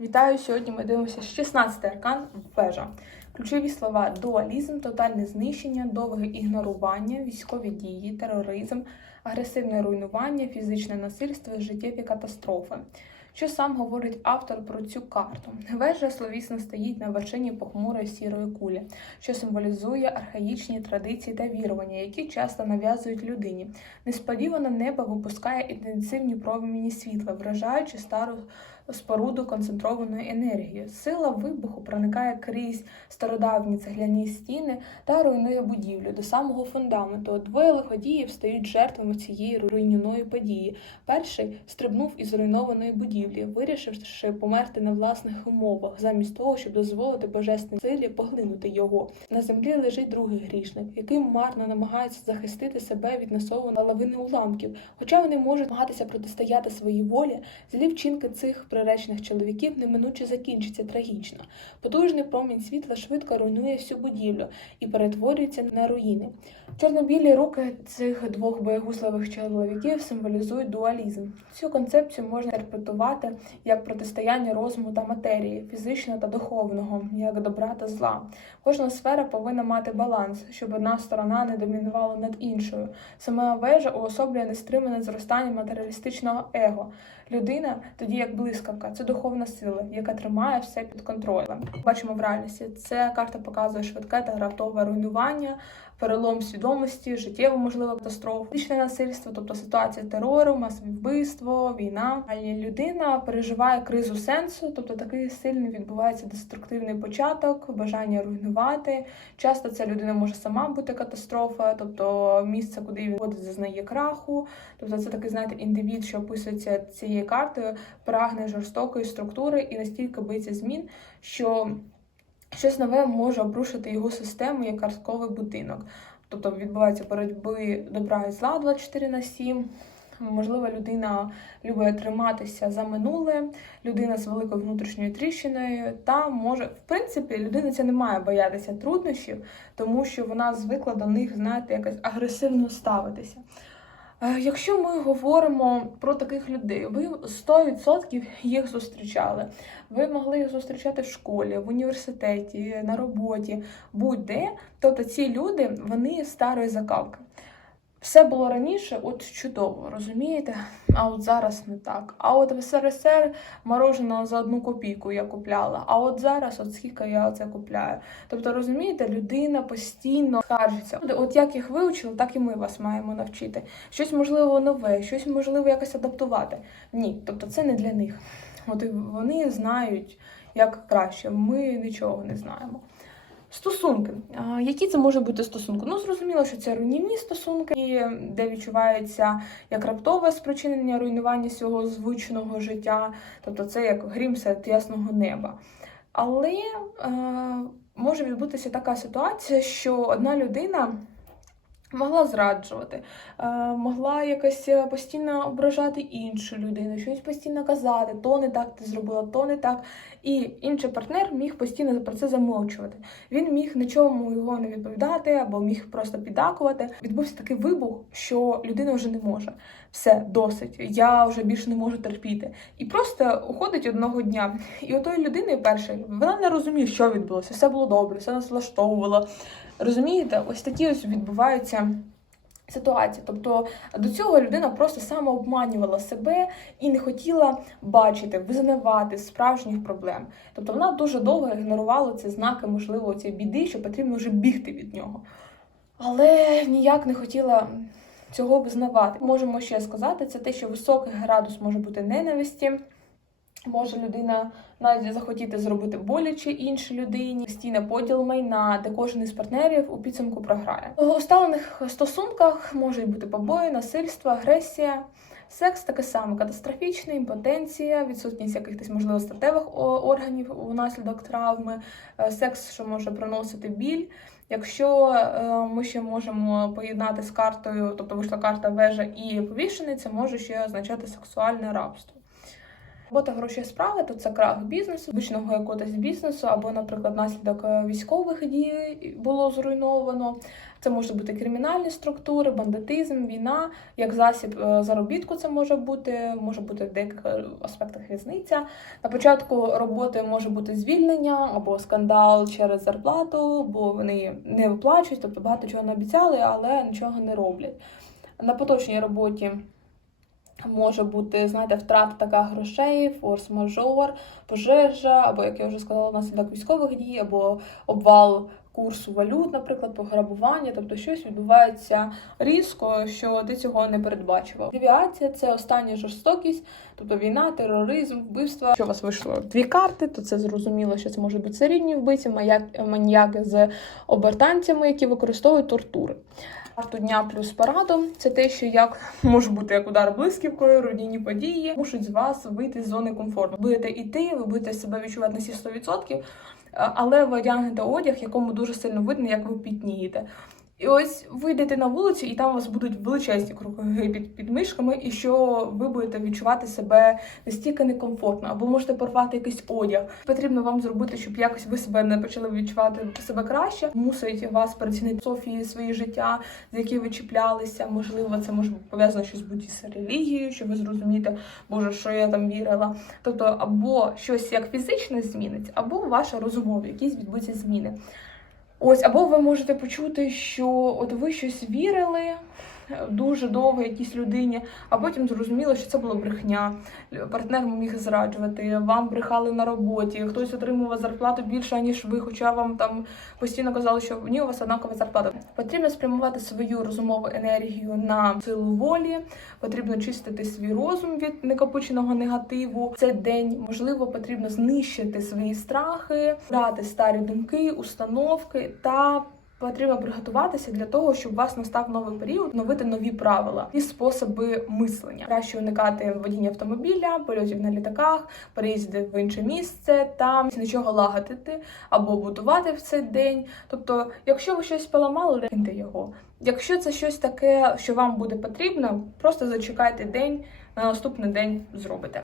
Вітаю! Сьогодні ми дивимося 16-й аркан вежа. Ключові слова дуалізм, тотальне знищення, довге ігнорування, військові дії, тероризм, агресивне руйнування, фізичне насильство, життєві катастрофи. Що сам говорить автор про цю карту? Вежа словісно стоїть на вершині похмурої сірої кулі, що символізує архаїчні традиції та вірування, які часто нав'язують людині. Несподівано небо випускає інтенсивні промені світла, вражаючи стару споруду концентрованої енергії. Сила вибуху проникає крізь стародавні цегляні стіни та руйнує будівлю до самого фундаменту. Двоє лиходіїв стають жертвами цієї руйнівної події. Перший стрибнув із руйнованої будівлі, вирішивши померти на власних умовах, замість того, щоб дозволити божественній силі поглинути його. На землі лежить другий грішник, який марно намагається захистити себе від насованої лавини уламків. Хоча вони можуть намагатися протистояти своїй волі, злі вчинки цих приречених чоловіків неминуче закінчаться трагічно. Потужний промінь світла швидко руйнує всю будівлю і перетворюється на руїни. Чорно-білі руки цих двох боєгусливих чоловіків символізують дуалізм. Цю концепцію можна інтерпретувати як протистояння розуму та матерії, фізичного та духовного, як добра та зла. Кожна сфера повинна мати баланс, щоб одна сторона не домінувала над іншою. Сама вежа уособлює нестримане зростання матеріалістичного его. Людина, тоді як блискавка, це духовна сила, яка тримає все під контролем. Бачимо в реальності. Це карта показує швидке та раптове руйнування, перелом свідомості, життєво можливе катастрофу, фізичне насильство, тобто ситуація терору, масове вбивство, війна. Але переживає кризу сенсу, тобто такий сильний відбувається деструктивний початок, бажання руйнувати. Часто ця людина може сама бути катастрофа, тобто місце, куди він входить, зазнає краху. Тобто це такий, знаєте, індивід, що описується цією картою, прагне жорстокої структури і настільки боїться змін, що щось нове може обрушити його систему як картковий будинок. Тобто відбуваються боротьби добра і зла 24 на 7. Можливо, людина любить триматися за минуле, людина з великою внутрішньою тріщиною, та може, в принципі, людина ця не має боятися труднощів, тому що вона звикла до них, знаєте, якось агресивно ставитися. Е, Якщо ми говоримо про таких людей, ви 100% їх зустрічали. Ви могли їх зустрічати в школі, в університеті, на роботі, будь-де. Тобто ці люди вони старої закалки. Все було раніше, от чудово, розумієте? А от зараз не так. А от в СРСР мороженого за одну копійку я купляла. А от зараз, от скільки я це купляю. Тобто, розумієте, людина постійно скаржиться. От як їх вивчили, так і ми вас маємо навчити. Щось можливо нове, щось можливо якось адаптувати. Ні, тобто це не для них. От вони знають як краще. Ми нічого не знаємо. Стосунки. Які це може бути стосунки? Ну, зрозуміло, що це руйнівні стосунки, де відчувається як раптове спричинення руйнування свого звичного життя, тобто це як грім серед ясного неба. Але е, може відбутися така ситуація, що одна людина. Могла зраджувати, е, могла якось постійно ображати іншу людину, щось постійно казати, то не так ти зробила, то не так. І інший партнер міг постійно про це замовчувати. Він міг нічому його не відповідати або міг просто піддакувати. Відбувся такий вибух, що людина вже не може. Все, досить, я вже більше не можу терпіти. І просто уходить одного дня. І у тої людини першої вона не розуміє, що відбулося. Все було добре, все нас влаштовувало. Розумієте, ось такі ось відбуваються. Ситуації, тобто до цього людина просто самообманювала себе і не хотіла бачити, визнавати справжніх проблем. Тобто вона дуже довго ігнорувала ці знаки, можливо, цієї біди, що потрібно вже бігти від нього. Але ніяк не хотіла цього визнавати. Можемо ще сказати, це те, що високий градус може бути ненависті. Може людина навіть захотіти зробити боляче іншій людині, постійний поділ майна, де кожен із партнерів у підсумку програє. У усталених стосунках можуть бути побої, насильство, агресія. Секс таке саме катастрофічний, імпотенція, відсутність якихось можливо статевих органів унаслідок травми, е, секс, що може приносити біль. Якщо е, ми ще можемо поєднати з картою, тобто вийшла карта вежа і повішений, це може ще означати сексуальне рабство. Робота гроші справи то це крах бізнесу, звичного якогось бізнесу, або, наприклад, наслідок е, військових дій було зруйновано. Це може бути кримінальні структури, бандитизм, війна, як засіб е, заробітку. Це може бути, може бути в деяких е, аспектах різниця. На початку роботи може бути звільнення або скандал через зарплату, бо вони не виплачують, тобто багато чого не обіцяли, але нічого не роблять. На поточній роботі може бути, знаєте, втрата така грошей, форс-мажор, пожежа, або, як я вже сказала, наслідок військових дій, або обвал курсу валют, наприклад, пограбування, тобто щось відбувається різко, що ти цього не передбачував. Девіація це остання жорстокість, тобто війна, тероризм, вбивства. Якщо у вас вийшло дві карти, то це зрозуміло, що це можуть бути серійні вбивці, маніяки з обертанцями, які використовують тортури. Карту дня плюс парадом це те, що як може бути як удар блисківкою, руйнівні події мушуть з вас вийти з зони комфорту. Будете йти, ви будете себе відчувати на всі 100%, але ви одягнете одяг, якому дуже сильно видно, як ви пітнієте. І ось ви йдете на вулицю, і там у вас будуть величезні круги під, під мишками, і що ви будете відчувати себе настільки некомфортно, або можете порвати якийсь одяг. Потрібно вам зробити, щоб якось ви себе не почали відчувати себе краще. Мусить вас перецінити Софії своє життя, з яким ви чіплялися. Можливо, це може бути пов'язано щось будь з релігією, що ви зрозумієте, боже, що я там вірила. Тобто, або щось як фізичне зміниться, або ваша розумові, якісь відбудуться зміни. Ось, або ви можете почути, що от ви щось вірили дуже довго якійсь людині, а потім зрозуміло, що це була брехня. Партнер міг зраджувати, вам брехали на роботі, хтось отримував зарплату більше, ніж ви, хоча вам там постійно казали, що ні, у вас однакова зарплата. Потрібно спрямувати свою розумову енергію на силу волі, потрібно чистити свій розум від накопиченого негативу. Це день можливо потрібно знищити свої страхи, брати старі думки, установки та. Потрібно приготуватися для того, щоб у вас настав новий період, новити нові правила і способи мислення. Краще уникати водіння автомобіля, польотів на літаках, переїзди в інше місце та нічого лагодити або будувати в цей день. Тобто, якщо ви щось поламали, киньте його. Якщо це щось таке, що вам буде потрібно, просто зачекайте день, на наступний день зробите.